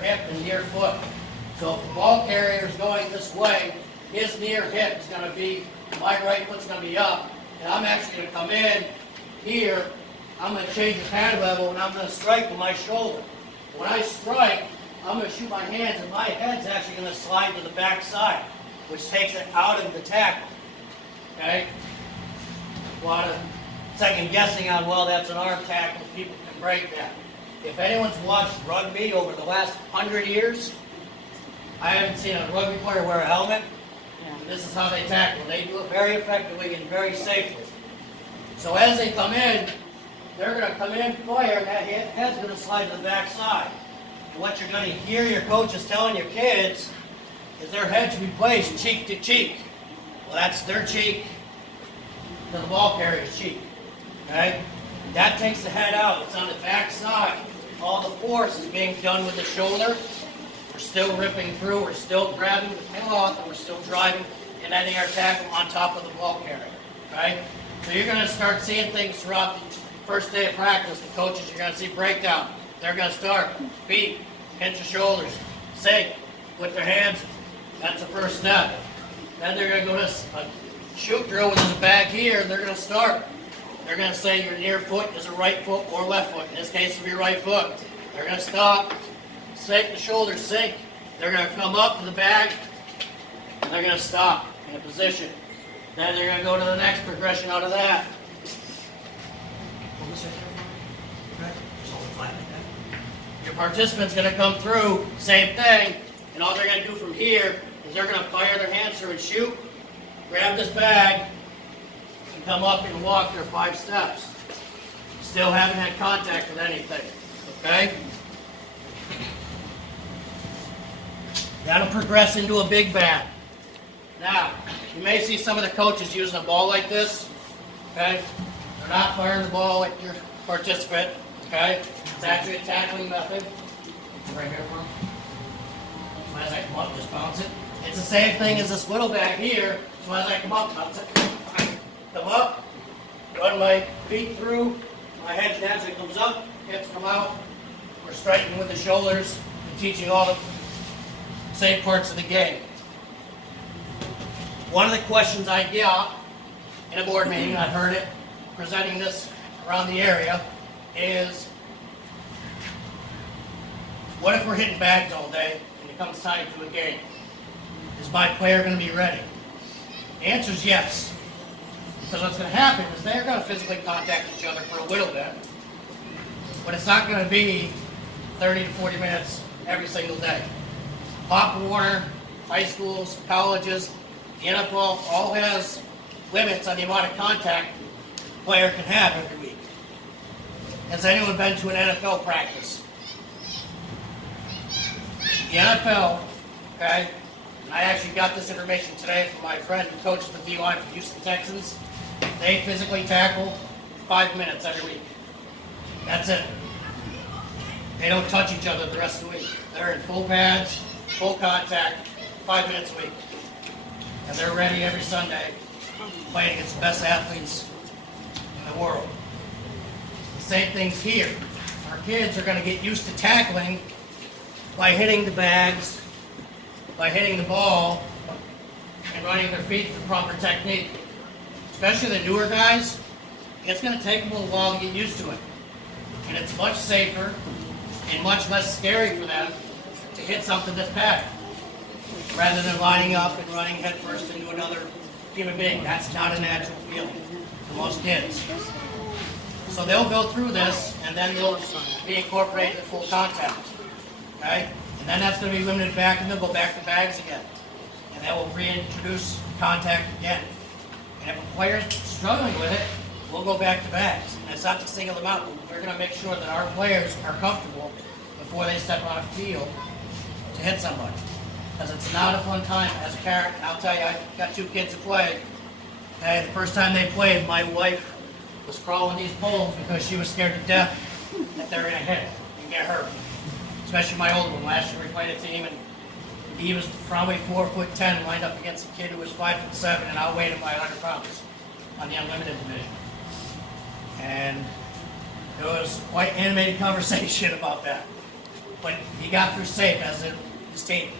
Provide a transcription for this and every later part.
hip and near foot. So if the ball carrier is going this way, his near hip is going to be, my right foot's going to be up, and I'm actually going to come in here. I'm going to change the pad level, and I'm going to strike with my shoulder. When I strike, I'm going to shoot my hands, and my head's actually going to slide to the back side, which takes it out of the tackle. Okay? A lot of second guessing on, well, that's an arm tackle. People can break that. If anyone's watched rugby over the last 100 years, I haven't seen a rugby player wear a helmet. And this is how they tackle. They do it very effectively and very safely. So as they come in, they're going to come in, fire, and that head's going to slide to the back side. And what you're going to hear your coaches telling your kids is their head should be placed cheek to cheek. Well, that's their cheek to the ball carrier's cheek. Okay? That takes the head out. It's on the back side. All the force is being done with the shoulder. We're still ripping through. We're still grabbing the pin off, and we're still driving and ending our tackle on top of the ball carrier. Okay? So you're going to start seeing things throughout the first day of practice. The coaches, you're going to see breakdown. They're going to start feet, pinch the shoulders, sink with their hands. That's the first step. Then they're going to go to a shoot drill with the bag here, and they're going to start. They're going to say your near foot is a right foot or left foot. In this case, it'll be right foot. They're going to stop, sink the shoulders, sink. They're going to come up to the bag, and they're going to stop in a position. Then they're going to go to the next progression out of that. Your participant's going to come through, same thing, and all they're going to do from here is they're going to fire their hands through and shoot, grab this bag, and come up and walk their 5 steps. Still haven't had contact with anything, okay? That'll progress into a big bag. Now, you may see some of the coaches using a ball like this, okay? They're not firing the ball at your participant, okay? It's actually a tackling method. Right here for them. As I come up, just bounce it. It's the same thing as this little bag here. So as I come up, bounce it. Come up, run my feet through, my head naturally comes up, hips come out. We're striking with the shoulders and teaching all the same parts of the game. One of the questions I get in a board meeting, I've heard it, presenting this around the area, is what if we're hitting bags all day and it comes time to a game? Is my player going to be ready? The answer is yes. Because what's going to happen is they're going to physically contact each other for a little bit, but it's not going to be 30 to 40 minutes every single day. Pop Warner, high schools, colleges, the NFL all has limits on the amount of contact a player can have every week. Has anyone been to an NFL practice? The NFL, okay, and I actually got this information today from my friend who coaches the D-line for Houston Texans. They physically tackle 5 minutes every week. That's it. They don't touch each other the rest of the week. They're in full pads, full contact, 5 minutes a week. And they're ready every Sunday playing against the best athletes in the world. The same thing's here. Our kids are going to get used to tackling by hitting the bags, by hitting the ball, and running their feet with the proper technique. Especially the newer guys, it's going to take them a little while to get used to it. And it's much safer and much less scary for them to hit something that's padded, rather than lining up and running headfirst into another human being. That's not a natural feeling for most kids. So they'll go through this, and then they'll be incorporated in full contact. Okay? And then that's going to be limited back, and they'll go back to bags again. And that will reintroduce contact again. And if a player's struggling with it, we'll go back to bags. And it's not to single them out, but we're going to make sure that our players are comfortable before they step on a field to hit somebody. Because it's not a fun time as a parent. And I'll tell you, I've got 2 kids who play. Okay, the first time they played, my wife was crawling these poles because she was scared to death that they were going to hit and get hurt. Especially my older one. Last year we played a team, and he was probably 4'10" and lined up against a kid who was 5'7", and outweighed him by 100 pounds on the unlimited division. And it was quite an animated conversation about that. but he got through safe as it stated.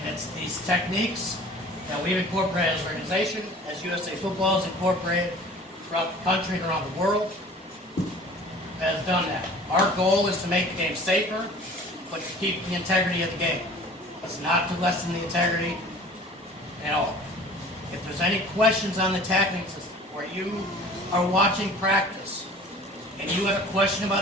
And it's these techniques that we've incorporated as an organization, as USA Football has incorporated throughout the country and around the world, that has done that. Our goal is to make the game safer, but to keep the integrity of the game. It's not to lessen the integrity at all. If there's any questions on the tackling system, where you are watching practice, and you have a question about